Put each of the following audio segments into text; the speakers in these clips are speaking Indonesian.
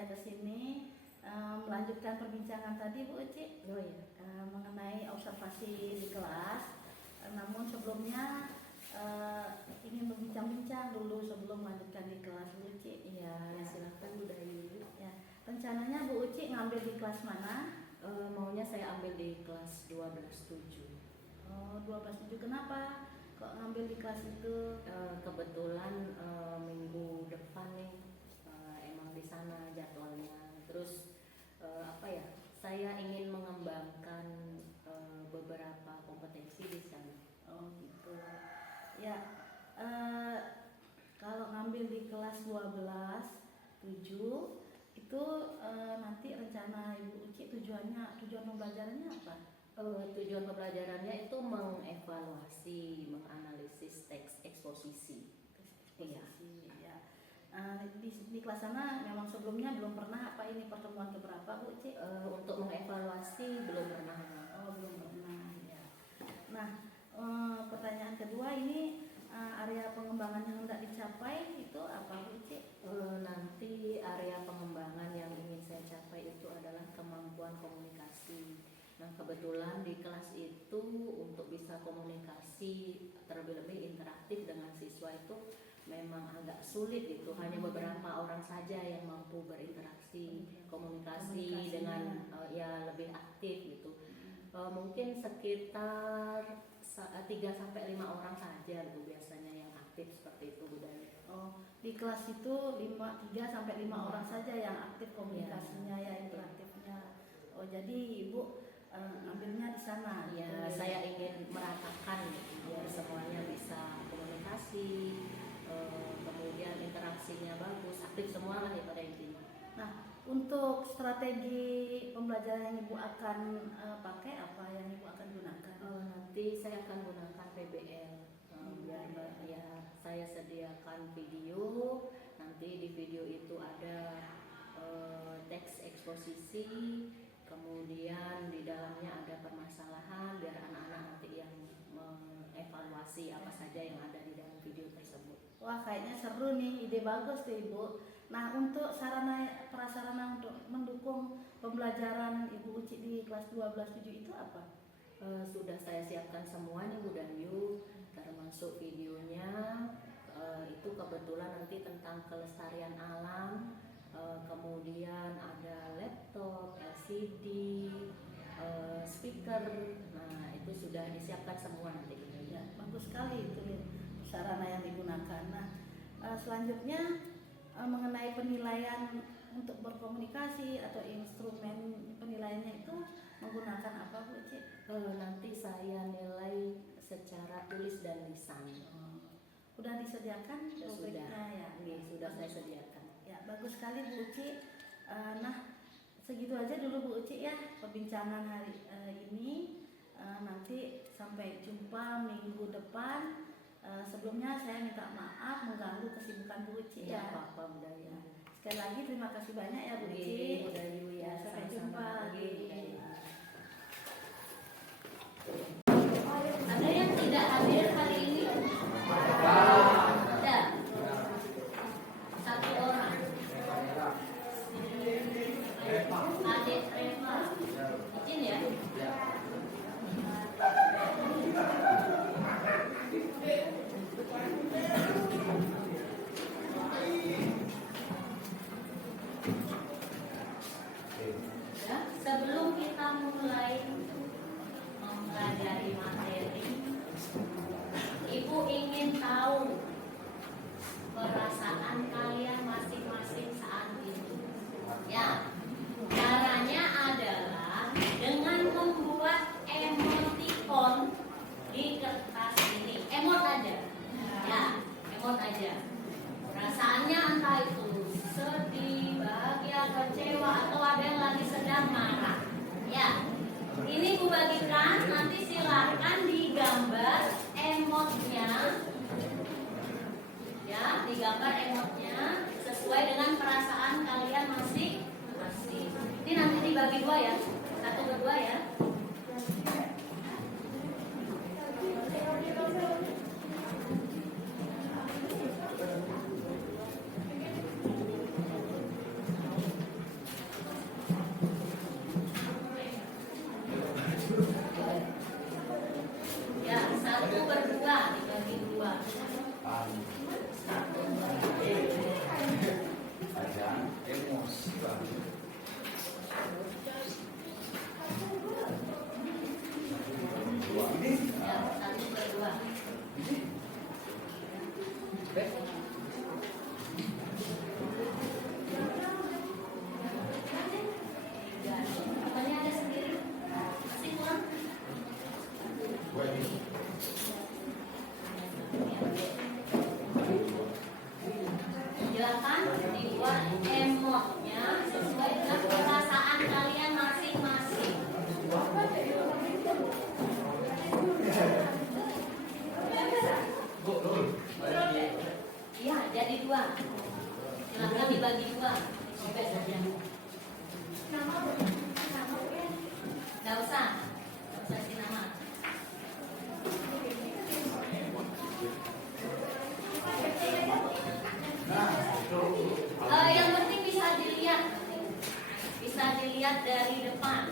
saya ke sini melanjutkan perbincangan tadi Bu Uci. Oh iya. Mengenai observasi di kelas. Namun sebelumnya ingin berbincang-bincang dulu sebelum melanjutkan di kelas Bu Uci. Iya, ya. Silakan Bu Dayu. Ya, rencananya Bu Uci ngambil di kelas mana? Maunya saya ambil di kelas 12.7. Oh, 12.7. Kenapa kok ngambil di kelas itu? Kebetulan minggu depan nih emang di sana jadwalnya. Terus saya ingin mengembangkan beberapa kompetensi di sana. Oh gitu. Ya, kalau ngambil di kelas 12.7 itu nanti rencana Ibu Uci tujuan pembelajarannya apa? Tujuan pembelajarannya itu mengevaluasi, menganalisis teks eksposisi. Iya. Ya. Di kelas sana memang sebelumnya belum pernah apa ini pertemuan keberapa Bu Uci? Untuk mengevaluasi belum pernah. Oh belum pernah. Ya. Nah, pertanyaan kedua ini area pengembangan yang hendak dicapai itu apa Bu Uci? Nanti area pengembangan yang ingin saya capai itu adalah kemampuan komunikasi. Nah kebetulan di kelas itu untuk bisa komunikasi terlebih-lebih interaktif dengan siswa itu memang agak sulit gitu. Hanya beberapa orang saja yang mampu berinteraksi, komunikasi dengan lebih aktif gitu. Mungkin sekitar 3-5 orang saja gitu biasanya yang aktif seperti itu budaya. Oh, di kelas itu 3-5 orang saja yang aktif komunikasinya ya interaktifnya. Oh, jadi Ibu ambilnya di sana. Ya, saya ingin meratakan gitu, biar semuanya bisa komunikasi, kemudian interaksinya bagus, aktif semua lah ya pada intinya. Nah, untuk strategi pembelajaran yang Ibu akan pakai apa yang Ibu akan gunakan? Nanti saya akan gunakan PBL. Biar saya sediakan video. Nanti di video itu ada teks eksposisi. Kemudian di dalamnya ada permasalahan biar anak-anak nanti yang mengevaluasi apa saja yang ada di dalam video tersebut. Wah kayaknya seru nih, ide bagus tuh Ibu. Nah untuk sarana prasarana untuk mendukung pembelajaran Ibu Uci di kelas 12.7 itu apa? Sudah saya siapkan semuanya Bu Dayu, termasuk videonya. Itu kebetulan nanti tentang kelestarian alam. Kemudian ada laptop, LCD, speaker. Nah itu sudah disiapkan semua nanti. Ya, bagus sekali itu sarana yang digunakan. Nah selanjutnya mengenai penilaian untuk berkomunikasi atau instrumen penilaiannya itu menggunakan apa Bu Cik? Nanti saya nilai secara tulis dan lisan. Udah disediakan rubriknya ya? Sudah saya sediakan. Ya, bagus sekali Bu Uci. Nah, segitu aja dulu Bu Uci ya perbincangan hari ini. Nanti sampai jumpa minggu depan. Sebelumnya saya minta maaf mengganggu kesibukan Bu Uci ya. Apa-apa Bu Dayu. Sekali lagi terima kasih banyak ya Bu Uci. Bu Dayu ya. Sampai jumpa lagi. Ada yang tidak hadir hari ini? Ada. Satu orang. Adik Reva. Izin ya. Ya, sebelum kita mulai mempelajari materi, Ibu ingin tahu perasaan kalian masing-masing saat itu. Ya, caranya adalah dengan membuat emoticon di kertas ini. Emot aja. Ya, emot aja. Perasaannya entah itu sedih, bahagia, kecewa, atau ada yang lagi sedang marah. Ya, ini Bu bagikan, nanti silakan digambar emotnya. Ya, digambar emotnya sesuai dengan perasaan kalian masing-masing. Ini nanti dibagi dua ya, 1 ke 2 ya. lihat dari depan.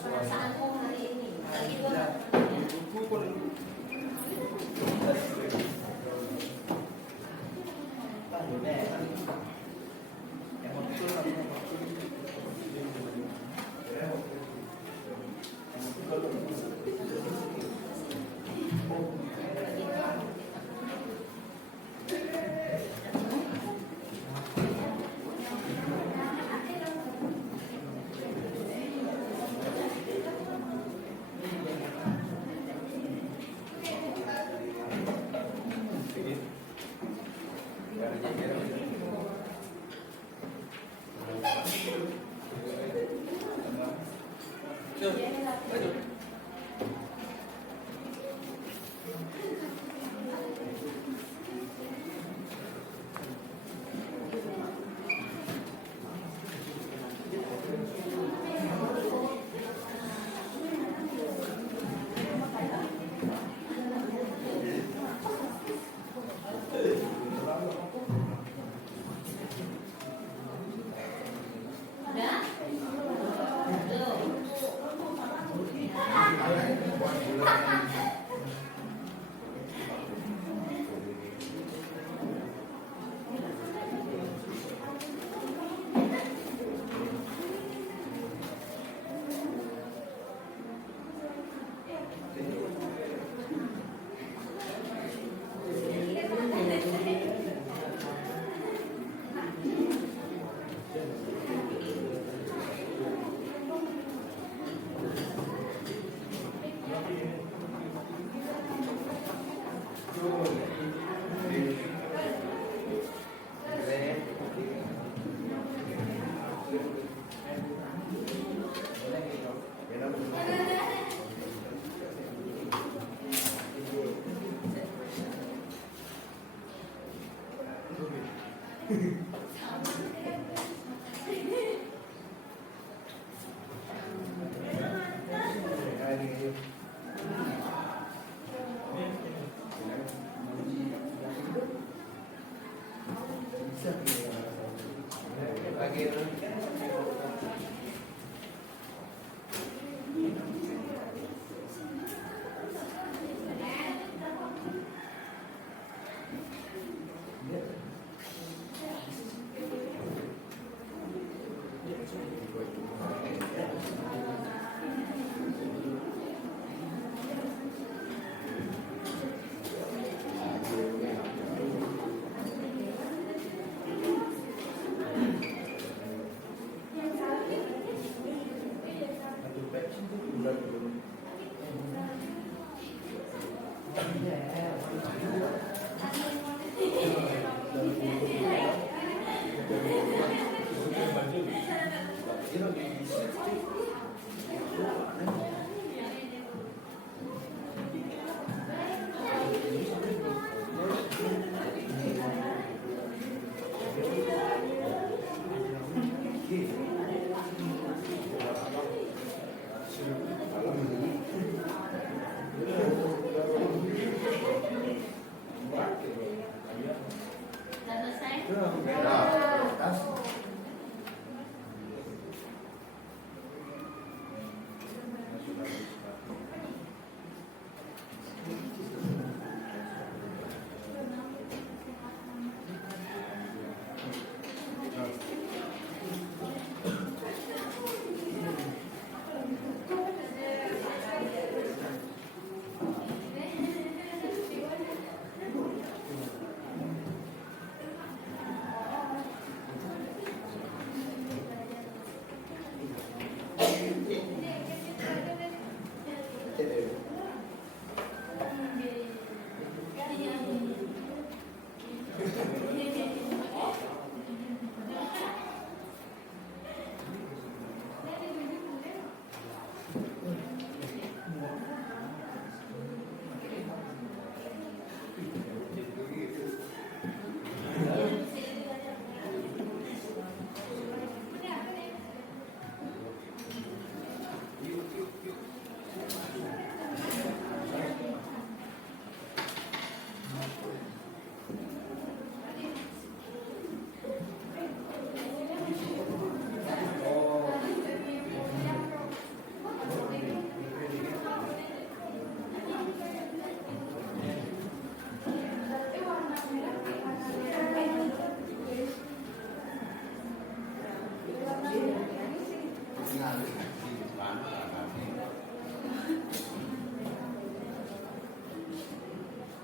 Perasaanmu hari ini, lagi dua.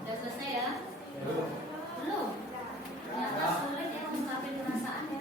Udah selesai ya? Belum? Ya, agak sulit ya mengungkapin perasaannya.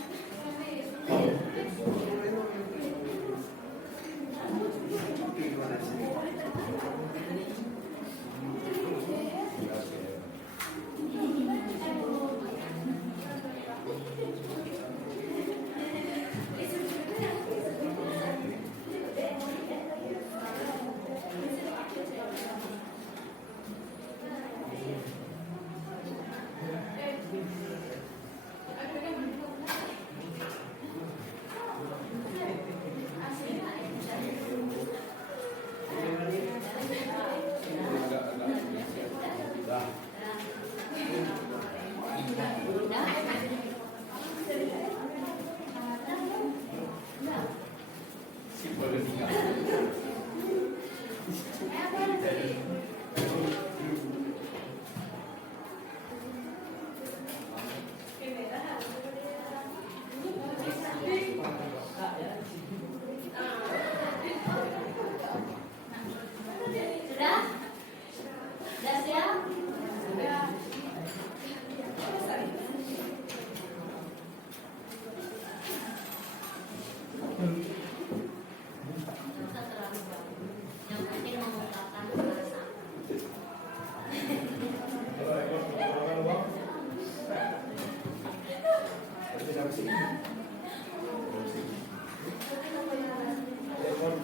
Sudah? Sudah siap? Nggak usah terlalu banyak. Yang penting mengungkapkan perasaan.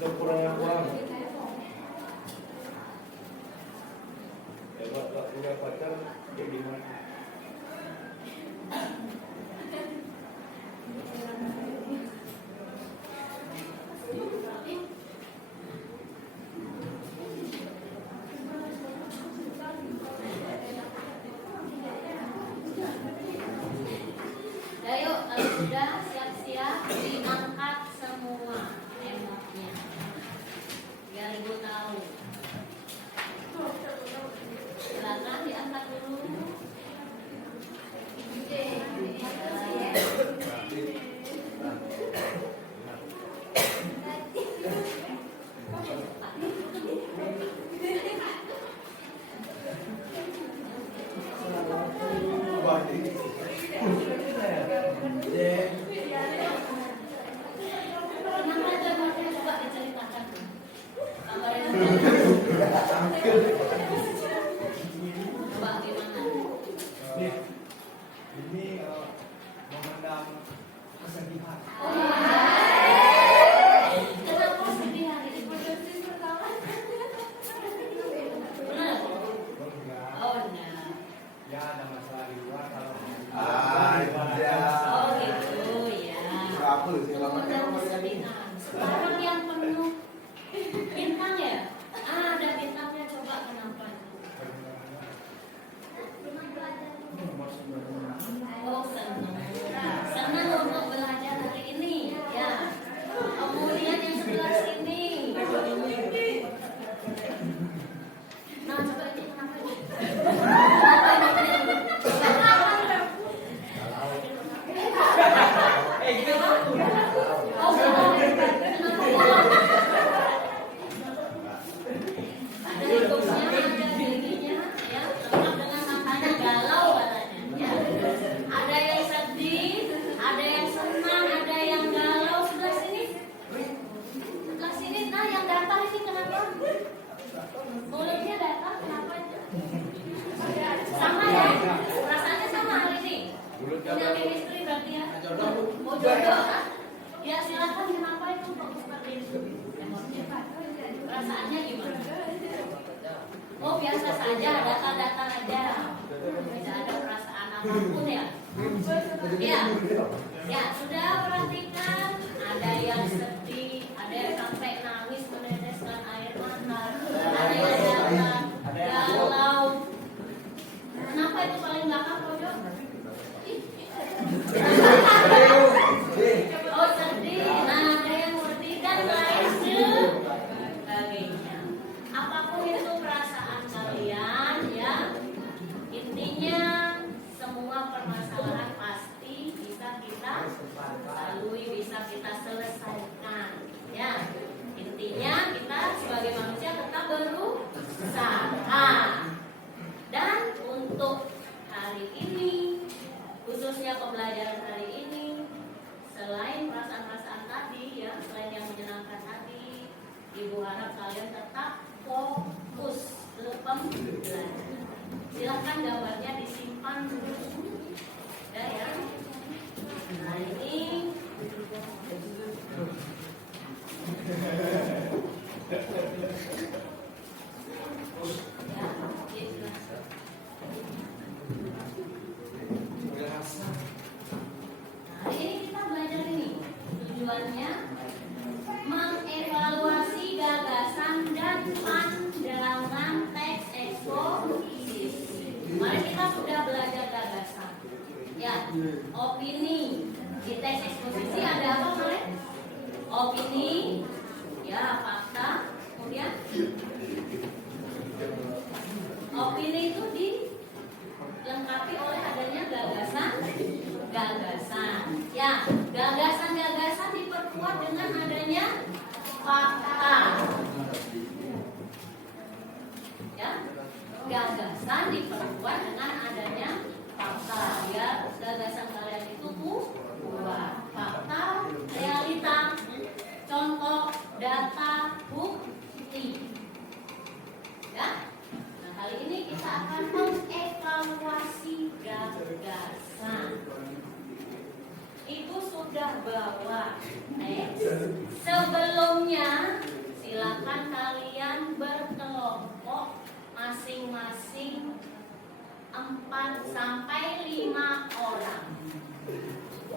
Kurang uang. Kalau tak punya pacar, kayak gimana? Ya yuk, kalau sudah siap-siap diangkat semua temboknya. Biar ibu tahu. Silakan diangkat dulu. Kenapa jawabannya coba diceritakan? Coba gimana? Ini memendam kesedihan. Kenapa sedih hari ini? Benar? Oh, benar. Ya ada masalah di luar kalau Oh, gitu ya. Memendam kesedihan. Sekarang yang penuh bintang ya? Ah, ada bintangnya, coba kenapa? Oh, senang untuk belajar hari ini, ya. Kemudian yang sebelah sini. Nah, coba itu kenapa ini? Oh, ada hidupnya, ada dirinya, ya. Lengkap dengan katanya galau katanya, ya. Ada yang sedih, ada yang senang, ada yang galau. Sebelah sini, nah yang datar ini kenapa? Mulutnya datar kenapa? Sama ya, rasanya sama hari ini. Punya chemistry berarti ya. Mau jodoh kan? Ya silakan, kenapa itu kok seperti itu? Emosinya, perasaannya gimana? Oh biasa saja, datar-datar aja. Tidak ada perasaan apapun ya. Ya sudah perhatikan. Ada yang sedih, ada yang sampai nangis meneteskan air mata, ada yang galau. Kenapa itu paling belakang pojok? Oh sedih, nah ada yang sedih dan lain sebagainya. Apapun itu perasaan kalian ya, intinya semua permasalahan pasti bisa kita lalui, bisa kita selesaikan ya. Intinya kita sebagai manusia tetap berusaha. Dan untuk hari ini, khususnya pembelajaran hari ini, selain perasaan-perasaan tadi ya, selain yang menyenangkan tadi, Ibu harap kalian tetap fokus pembelajaran. Silahkan gambarnya disimpan dulu ya. Nah ini Nah, ini kita belajar ini. Tujuannya mengevaluasi gagasan dan pandangan teks eksposisi. Kemarin kita sudah belajar gagasan. Ya, opini. Di teks eksposisi ada apa kemarin? Opini, ya fakta. Kemudian opini itu dilengkapi oleh adanya gagasan. Ya, gagasan diperkuat dengan adanya fakta. Ya, gagasan diperkuat dengan adanya fakta. Ya, gagasan kalian itu kuat. Fakta, realita, contoh, data, bukti. Ya. Nah, kali ini kita akan mengevaluasi gagasan. Ibu sudah bawa teks. Sebelumnya silakan kalian berkelompok masing-masing 4 sampai 5 orang.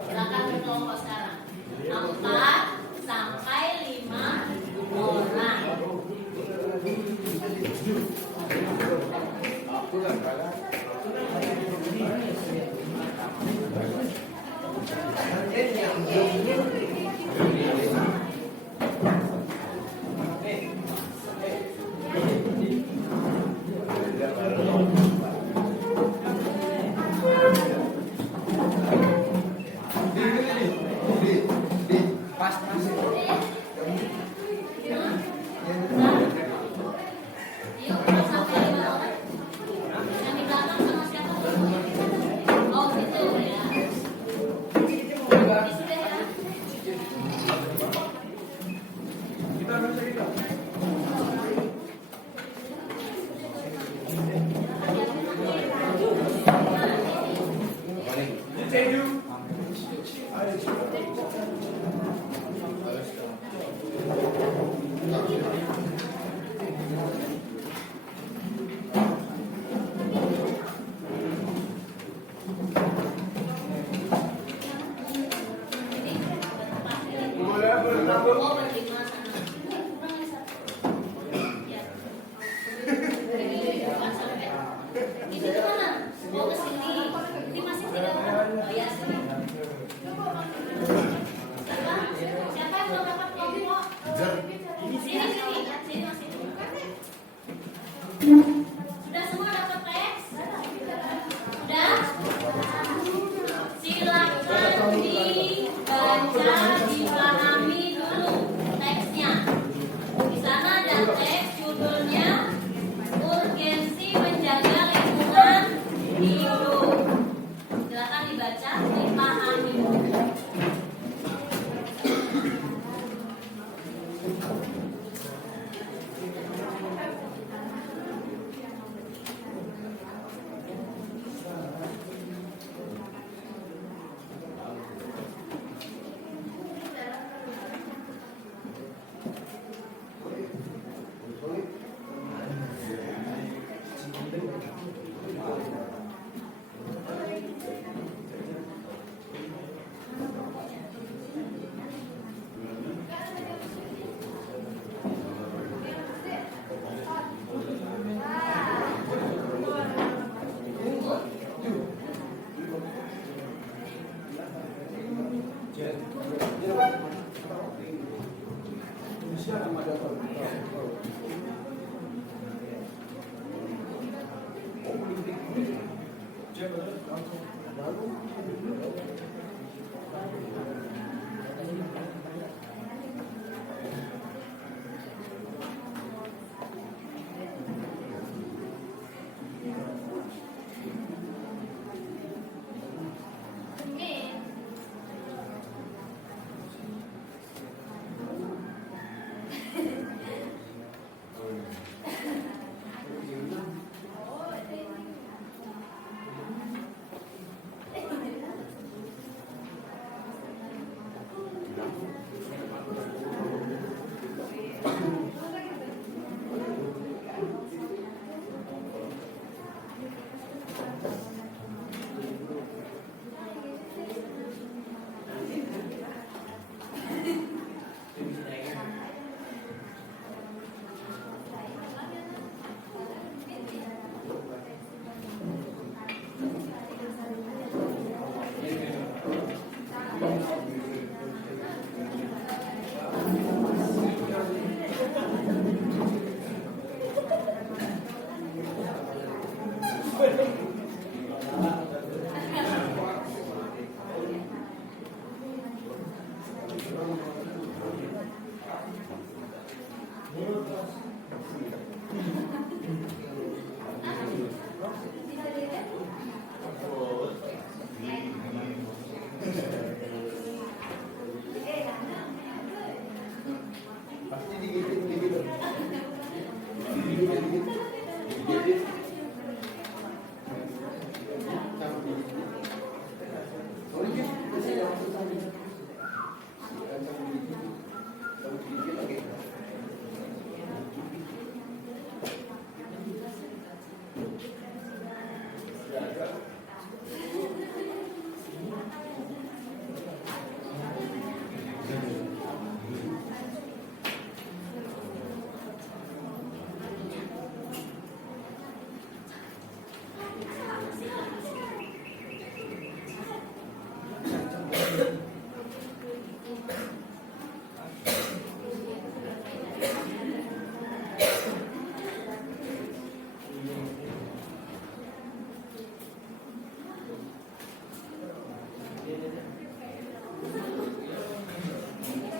Silakan berkelompok sekarang. 4 sampai 5 orang.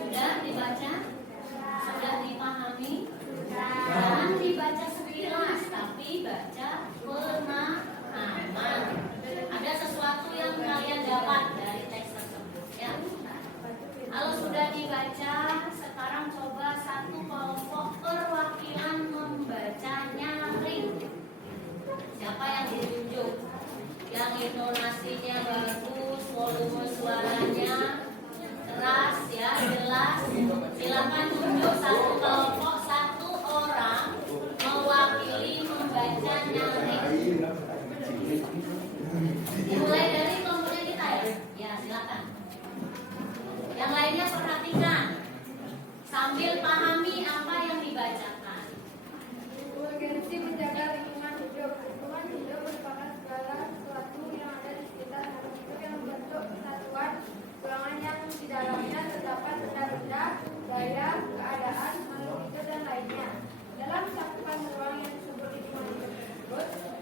Sudah dibaca? Sudah dipahami? Jangan dibaca sekilas, tapi baca pemahaman. Ada sesuatu yang kalian dapat dari teks tersebut, ya. Kalau sudah dibaca, sekarang coba satu kelompok perwakilan membaca nyaring. Siapa yang ditunjuk? Yang intonasinya bagus, volume suaranya keras, ya, jelas. Silakan tunjuk satu kelompok, satu orang mewakili membaca nyaring. Mulai dari kelompoknya kita, ya. Ya, silakan. Yang lainnya perhatikan sambil pahami apa yang dibacakan. Urgensi menjaga lingkungan hidup. Lingkungan hidup merupakan segala sesuatu yang ada di sekitar makhluk hidup yang membentuk kesatuan. Ruangan yang di dalamnya terdapat benda-benda, gaya, keadaan, makhluk hidup dan lainnya. Dalam cakupan ruang yang disebut lingkungan hidup tersebut,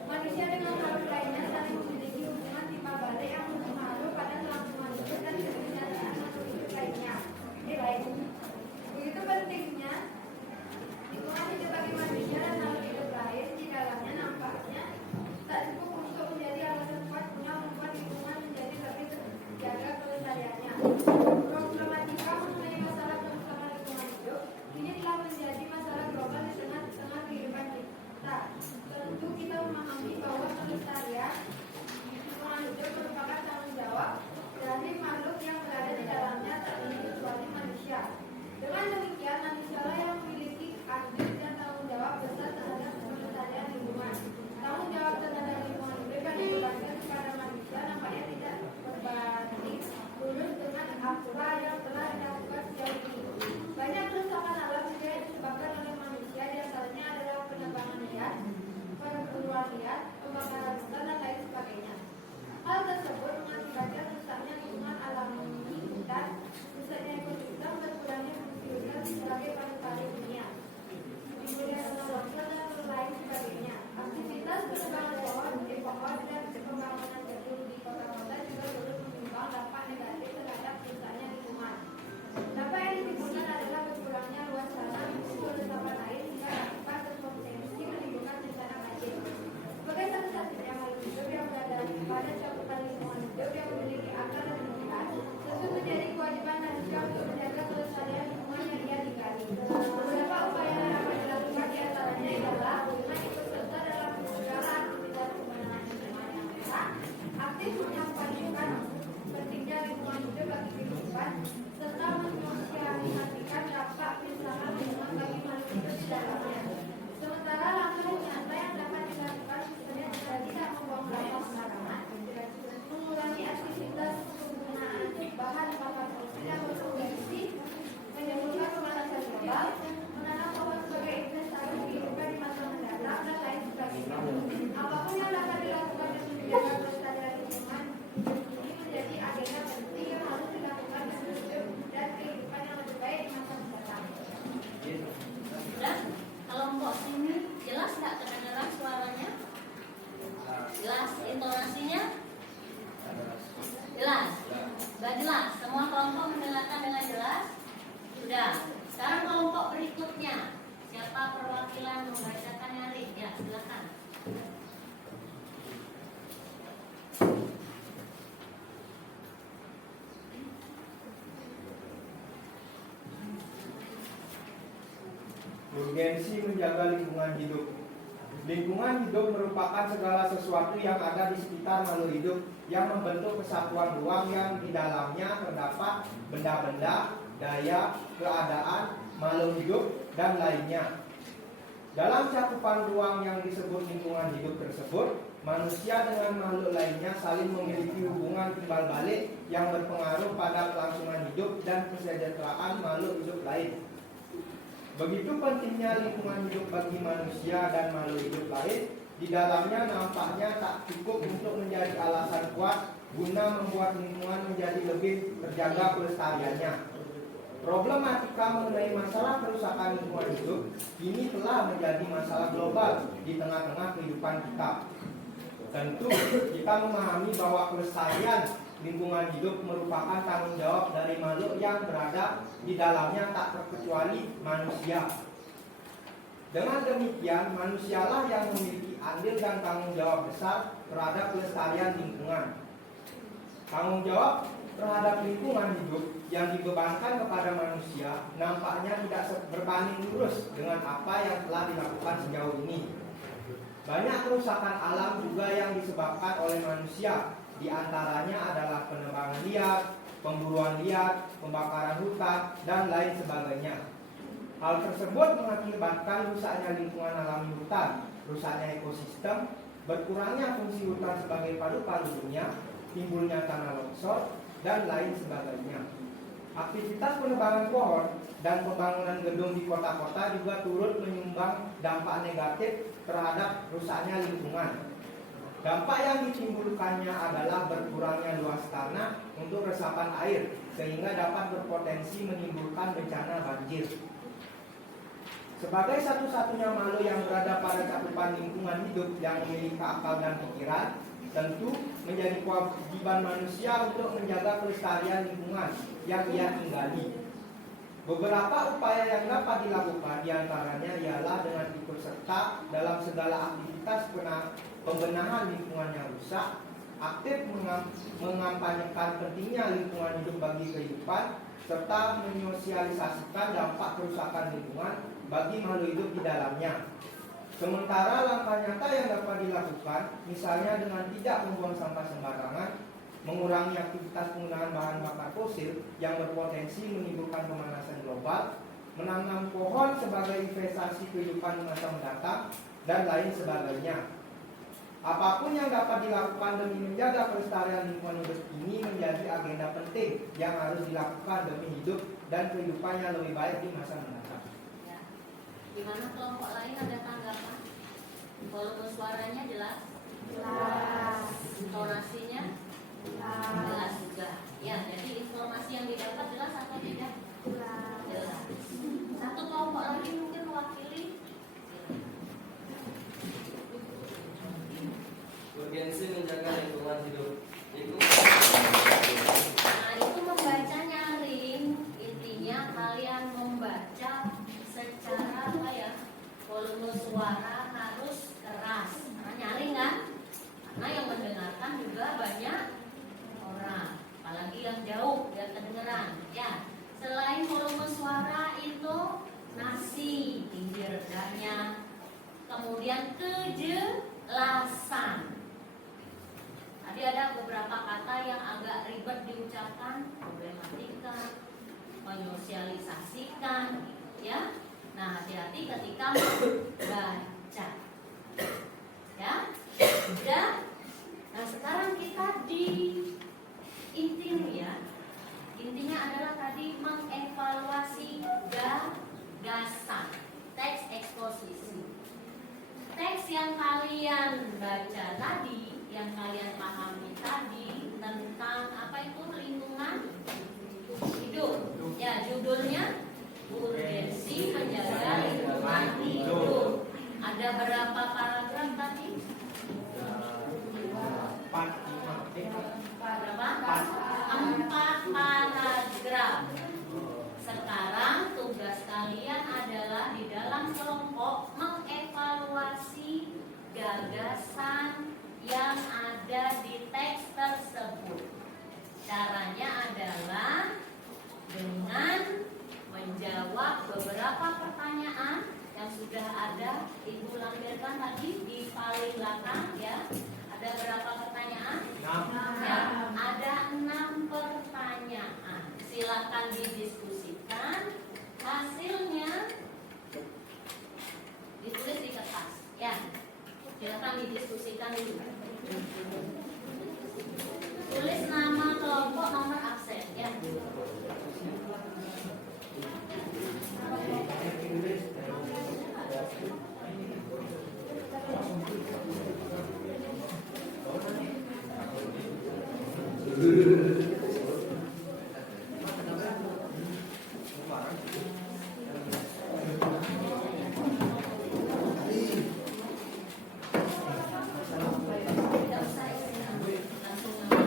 jelas? Semua kelompok mendengarkan dengan jelas? Sudah. Sekarang kelompok berikutnya. Siapa perwakilan membacakan nyari? Ya, silakan. Urgensi menjaga lingkungan hidup. Lingkungan hidup merupakan segala sesuatu yang ada di sekitar makhluk hidup yang membentuk kesatuan ruang yang di dalamnya terdapat benda-benda, daya, keadaan, makhluk hidup, dan lainnya. Dalam cakupan ruang yang disebut lingkungan hidup tersebut, manusia dengan makhluk lainnya saling memiliki hubungan timbal balik yang berpengaruh pada kelangsungan hidup dan kesejahteraan makhluk hidup lain. Begitu pentingnya lingkungan hidup bagi manusia dan makhluk hidup lain, di dalamnya nampaknya tak cukup untuk menjadi alasan kuat guna membuat lingkungan menjadi lebih terjaga pelestariannya. Problematika mengenai masalah kerusakan lingkungan hidup ini telah menjadi masalah global di tengah-tengah kehidupan kita. Tentu kita memahami bahwa pelestarian lingkungan hidup merupakan tanggung jawab dari makhluk yang berada di dalamnya tak terkecuali manusia. Dengan demikian, manusialah yang memiliki andil dan tanggung jawab besar terhadap pelestarian lingkungan. Tanggung jawab terhadap lingkungan hidup yang dibebankan kepada manusia nampaknya tidak berbanding lurus dengan apa yang telah dilakukan sejauh ini. Banyak kerusakan alam juga yang disebabkan oleh manusia. Di antaranya adalah penebangan liar, pemburuan liar, pembakaran hutan, dan lain sebagainya. Hal tersebut mengakibatkan rusaknya lingkungan alami hutan, rusaknya ekosistem, berkurangnya fungsi hutan sebagai paru-paru dunia, timbulnya tanah longsor, dan lain sebagainya. Aktivitas penebangan pohon dan pembangunan gedung di kota-kota juga turut menyumbang dampak negatif terhadap rusaknya lingkungan. Dampak yang ditimbulkannya adalah berkurangnya luas tanah untuk resapan air, sehingga dapat berpotensi menimbulkan bencana banjir. Sebagai satu-satunya makhluk yang berada pada cakupan lingkungan hidup yang memiliki akal dan pikiran, tentu menjadi kewajiban manusia untuk menjaga pelestarian lingkungan yang ia tinggali. Beberapa upaya yang dapat dilakukan diantaranya ialah dengan ikut serta dalam segala aktivitas pembenahan lingkungan yang rusak, aktif mengampanyekan pentingnya lingkungan hidup bagi kehidupan, serta menyosialisasikan dampak kerusakan lingkungan bagi makhluk hidup di dalamnya. Sementara langkah nyata yang dapat dilakukan, misalnya dengan tidak membuang sampah sembarangan, mengurangi aktivitas penggunaan bahan bakar fosil yang berpotensi menimbulkan pemanasan global, menanam pohon sebagai investasi kehidupan masa mendatang, dan lain sebagainya. Apapun yang dapat dilakukan demi menjaga pelestarian lingkungan hidup ini menjadi agenda penting yang harus dilakukan demi hidup dan kehidupan yang lebih baik di masa mendatang. Ya. Gimana kelompok lain ada tanggapan? Volume suaranya jelas? Jelas. Intonasinya? Jelas juga. Ya, jadi informasi yang didapat jelas atau tidak? Jelas. Satu kelompok lagi mungkin mewakili. Urgensi menjaga lingkungan hidup. Nah, itu membaca nyaring. Intinya kalian membaca secara apa ya? Volume suara harus keras. Karena nyaring kan? Karena yang mendengarkan juga banyak orang, apalagi yang jauh biar kedengeran. Ya, selain volume suara itu nasi tinggi rendahnya, kemudian kejelasan. Tadi ada beberapa kata yang agak ribet diucapkan, problematika, menyosialisasikan, ya. Nah, hati-hati ketika membaca. Ya, sudah. Nah, sekarang kita di intinya ya. Intinya adalah tadi mengevaluasi gagasan, teks eksposisi. Teks yang kalian baca tadi, yang kalian pahami tadi tentang apa itu lingkungan hidup. Ya, judulnya urgensi menjaga lingkungan hidup. Ada berapa paragraf tadi? Berapa? 4 paragraf. belakang ya. Ada berapa pertanyaan? 6. Ya, ada 6 pertanyaan. Silakan didiskusikan. Hasilnya ditulis di kertas. Ya, silakan didiskusikan dulu. Tulis nama kelompok, nomor absen. Ya. Tidak usah isi nama, langsung nama.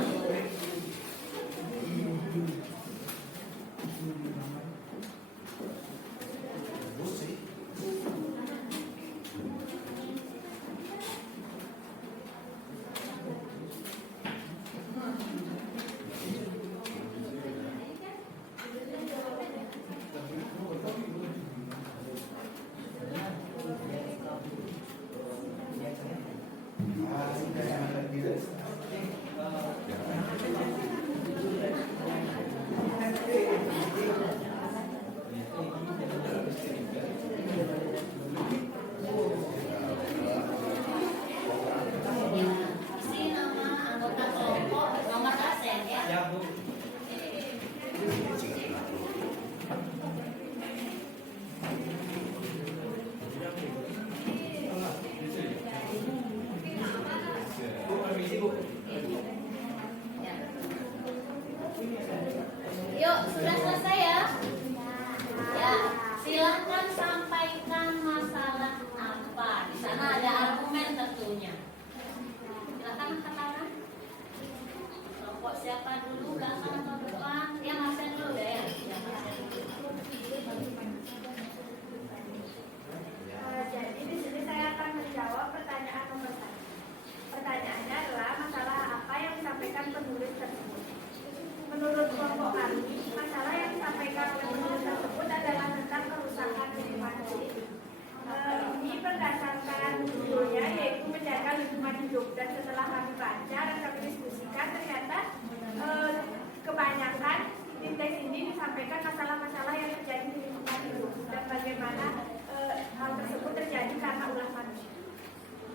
Isi nama anggota kelompok, nomor absen ya. Ya, Bu. Bu, permisi, Bu. Ya. Yuk, sudah selesai ya? Ya, silakan sampaikan masalah apa. Di sana ada argumen tentunya. Silakan katakan. Kelompok siapa dulu, belakang atau depan? Ya, Marcel dulu deh ya. Ya, Marcel dulu. Jadi di sini saya akan menjawab pertanyaan nomor 1. Pertanyaannya adalah masalah apa yang disampaikan penulis tersebut. Menurut kelompok kami, masalah yang disampaikan oleh penulis tersebut adalah tentang kerusakan lingkungan hidup. Ini berdasarkan judulnya yaitu menjaga lingkungan hidup, dan setelah kami baca dan kami diskusikan ternyata kebanyakan di teks ini disampaikan masalah-masalah yang terjadi di lingkungan hidup dan bagaimana hal tersebut terjadi karena ulah manusia.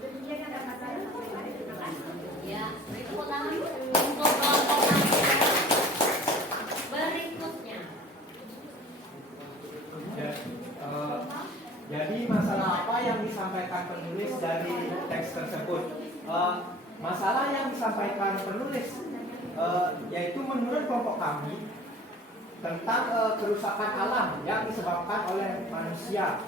Demikian yang dapat saya sampaikan. Terima kasih. Ya, berikut kami untuk kelompok berikutnya. Jadi masalah apa yang disampaikan penulis dari teks tersebut? Masalah yang disampaikan penulis yaitu menurut kelompok kami tentang kerusakan alam yang disebabkan oleh manusia.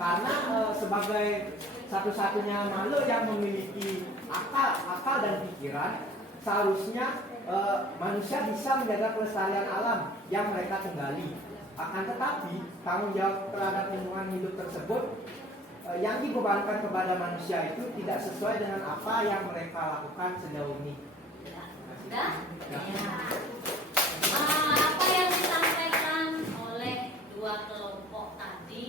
Karena sebagai satu-satunya makhluk yang memiliki akal dan pikiran, seharusnya manusia bisa menjaga kelestarian alam yang mereka tinggali. Akan tetapi tanggung jawab terhadap lingkungan hidup tersebut yang dibebankan kepada manusia itu tidak sesuai dengan apa yang mereka lakukan sejauh ini. Sudah? Ya. Apa yang disampaikan oleh dua kelompok tadi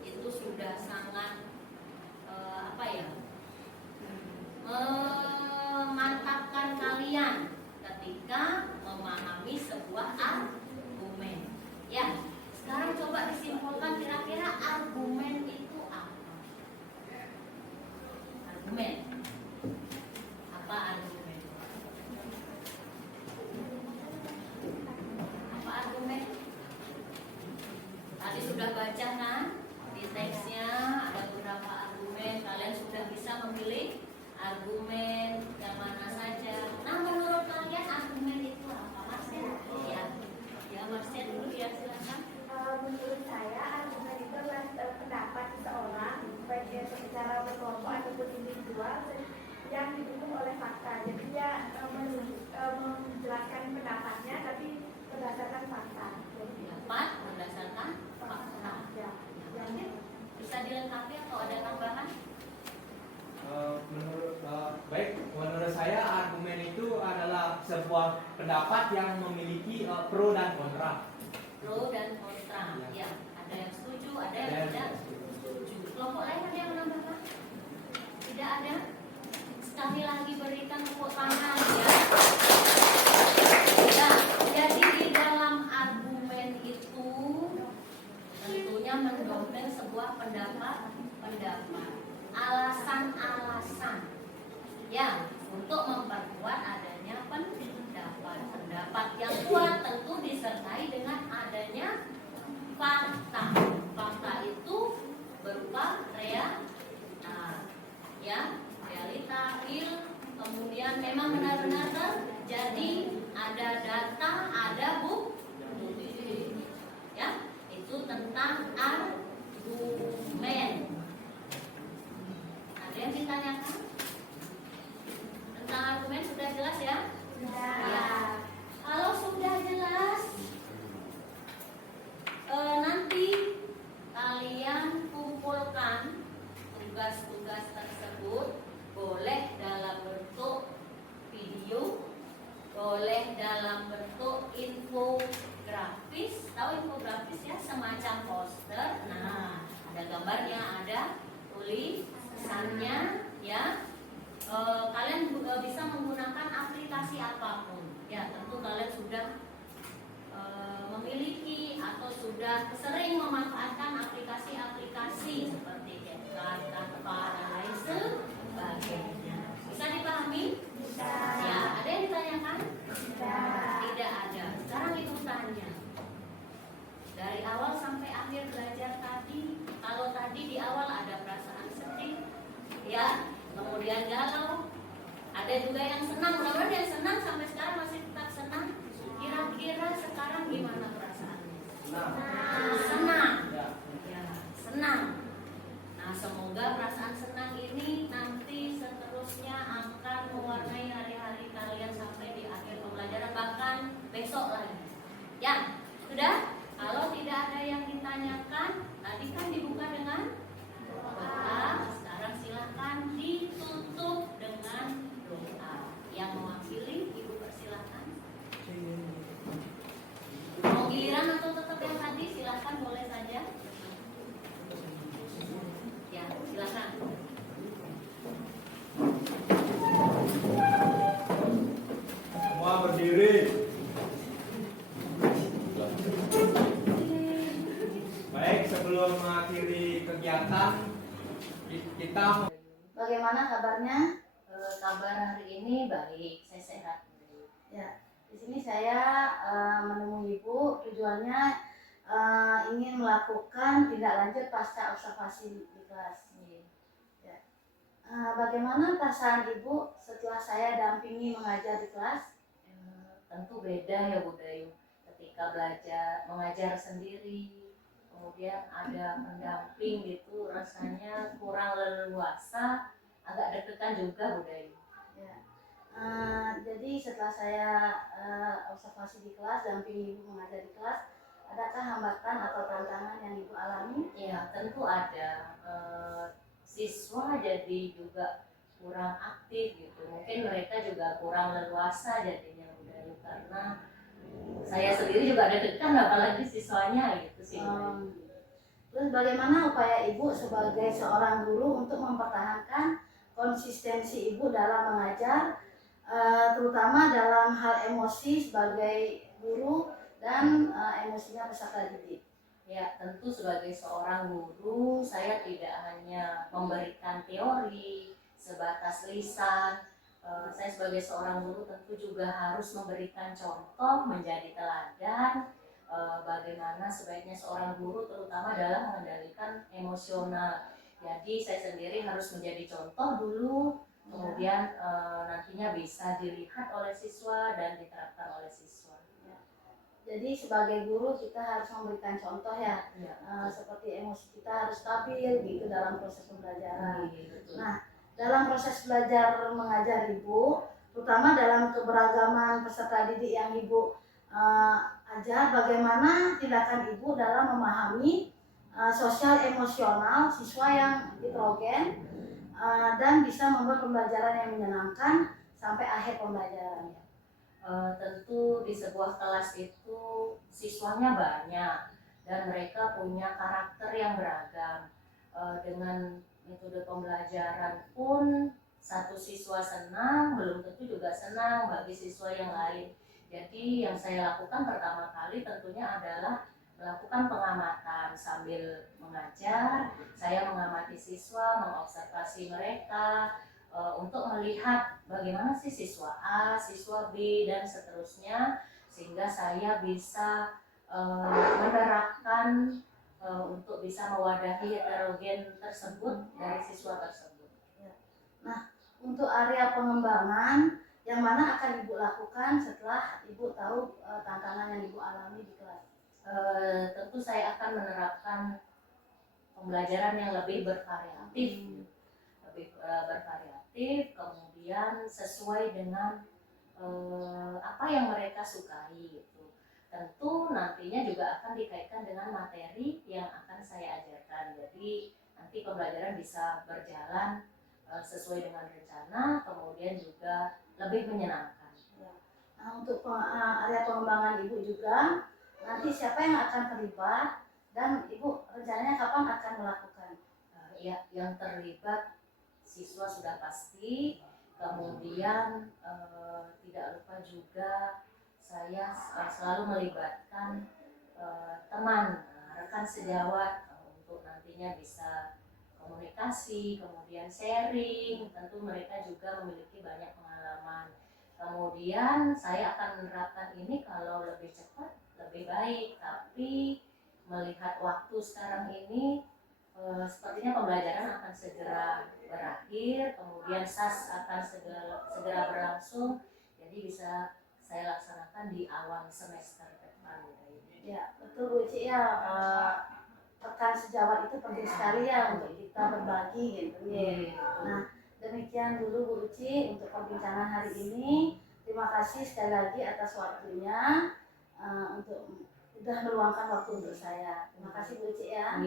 itu sudah sangat memantapkan kalian ketika memahami sebuah argumen. Ya, sekarang coba disimpulkan kira-kira argumen itu apa? Argumen. Apa argumen? Apa argumen? Tadi sudah baca kan? Di teksnya ada beberapa argumen. Kalian sudah bisa memilih argumen yang mana saja. Nah, menurut kalian argumen itu apa? Marcel? Ya, Marcel dulu ya, silakan. Menurut saya argumen itu adalah pendapat seseorang baik dia secara berkelompok ataupun individual yang didukung oleh fakta. Jadi dia menjelaskan pendapatnya tapi berdasarkan fakta. Pendapat berdasarkan fakta. Ya. Bisa dilengkapi atau ada tambahan? Menurut saya argumen itu adalah sebuah pendapat yang memiliki pro dan kontra. Pro dan kontra. Ya, ada yang setuju, ada yang tidak setuju. Kelompok lain ada yang menambahkan? Tidak ada? Sekali lagi berikan tepuk tangan ya. Ya, jadi di dalam argumen itu tentunya mendongeng sebuah pendapat, alasan-alasan ya untuk memperkuat adanya pendapat yang kuat, tentu disertai dengan adanya fakta. Fakta itu berupa realita, real, kemudian memang benar-benar terjadi, ada data, ada bukti. Ya, itu tentang argumen. Ada yang ditanyakan? Tentang argumen sudah jelas ya? Ya. Kalau sudah jelas, nanti kalian kumpulkan tugas-tugas tersebut, boleh dalam bentuk video, boleh dalam bentuk infografis. Tahu infografis ya, semacam poster. Nah, ada gambarnya, ada tulisannya ya. Kalian bisa menggunakan aplikasi apapun ya, tentu kalian sudah memiliki atau sudah sering memanfaatkan aplikasi-aplikasi seperti CapCut, Canva, dan lain sebagainya. Bisa dipahami? Bisa. Ya, ada yang ditanyakan? Tidak ada. Sekarang ibu tanya. Dari awal sampai akhir belajar tadi, kalau tadi di awal ada perasaan sedih, ya, kemudian galau, ada juga yang senang. Mudah-mudahan yang senang sampai sekarang masih tetap senang. Kira-kira sekarang gimana perasaannya? Senang. Ya, senang. Nah, semoga perasaan senang ini nanti seterusnya akan mewarnai hari-hari kalian sampai di akhir pembelajaran, bahkan besok lagi. Ya, sudah? Kalau tidak ada yang ditanyakan, tadi kan dibuka dengan doa. Sekarang silahkan ditutup dengan doa. Yang mewakili, ibu persilahkan. Mau giliran atau tetap yang tadi, silahkan, boleh saja. Ya, silahkan. Semua berdiri. Baik, sebelum mengakhiri kegiatan kita. Bagaimana kabarnya? Kabar hari ini baik, saya sehat. Ya, di sini saya menemui Ibu, tujuannya ingin melakukan tindak lanjut pasca observasi di kelas. Ya. Bagaimana perasaan Ibu setelah saya dampingi mengajar di kelas? Tentu beda ya Bu Dayu, ketika belajar mengajar sendiri, kemudian ada pendamping gitu, rasanya kurang leluasa, agak deg-degan juga Bu Dayu. Ya. Jadi setelah saya observasi di kelas, dampingi Ibu mengajar di kelas, adakah hambatan atau tantangan yang Ibu alami? Ya tentu ada. Siswa jadi juga kurang aktif gitu, mungkin mereka juga kurang leluasa jadinya Bu Dayu, karena saya sendiri juga ada deg-degan apalagi siswanya gitu sih. Terus bagaimana upaya Ibu sebagai seorang guru untuk mempertahankan konsistensi Ibu dalam mengajar, terutama dalam hal emosi sebagai guru dan emosinya peserta didik? Ya tentu sebagai seorang guru, saya tidak hanya memberikan teori sebatas lisan. Saya sebagai seorang guru tentu juga harus memberikan contoh, menjadi teladan bagaimana sebaiknya seorang guru terutama dalam mengendalikan emosional. Jadi saya sendiri harus menjadi contoh dulu, kemudian nantinya bisa dilihat oleh siswa dan diterapkan oleh siswa. Jadi sebagai guru kita harus memberikan contoh ya, seperti emosi kita harus stabil gitu dalam proses pembelajaran. Nah, dalam proses belajar mengajar Ibu, terutama dalam keberagaman peserta didik yang Ibu ajar, bagaimana tindakan Ibu dalam memahami sosial emosional siswa yang heterogen dan bisa membuat pembelajaran yang menyenangkan sampai akhir pembelajaran? Tentu di sebuah kelas itu siswanya banyak dan mereka punya karakter yang beragam. Dengan metode pembelajaran pun satu siswa senang belum tentu juga senang bagi siswa yang lain. Jadi yang saya lakukan pertama kali tentunya adalah melakukan pengamatan sambil mengajar. Saya mengamati siswa, mengobservasi mereka untuk melihat bagaimana sih siswa A, siswa B dan seterusnya, sehingga saya bisa menerapkan untuk bisa mewadahi heterogen tersebut dari siswa tersebut. Nah, untuk area pengembangan yang mana akan Ibu lakukan setelah Ibu tahu tantangan yang Ibu alami di kelas? Tentu saya akan menerapkan pembelajaran yang lebih bervariatif, kemudian sesuai dengan apa yang mereka sukai gitu. Tentu nantinya juga akan dikaitkan dengan materi yang akan saya ajarkan. Jadi nanti pembelajaran bisa berjalan sesuai dengan rencana, kemudian juga lebih menyenangkan. Nah, untuk area pengembangan Ibu juga, nanti siapa yang akan terlibat dan Ibu rencananya kapan akan melakukan? Ya, yang terlibat siswa sudah pasti, kemudian tidak lupa juga saya selalu melibatkan teman, rekan sejawat untuk nantinya bisa komunikasi, kemudian sharing. Tentu mereka juga memiliki banyak pengalaman. Kemudian saya akan menerapkan ini kalau lebih cepat lebih baik, tapi melihat waktu sekarang ini sepertinya pembelajaran akan segera berakhir, kemudian SAS akan segera berlangsung, jadi bisa saya laksanakan di awal semester depan. Ya, betul Bu Uci ya. Rekan sejawat itu penting sekali ya untuk kita berbagi gitu ya. Nah, demikian dulu Bu Uci untuk perbincangan hari ini. Terima kasih sekali lagi atas waktunya untuk sudah meluangkan waktu untuk saya. Terima kasih Bu Uci ya.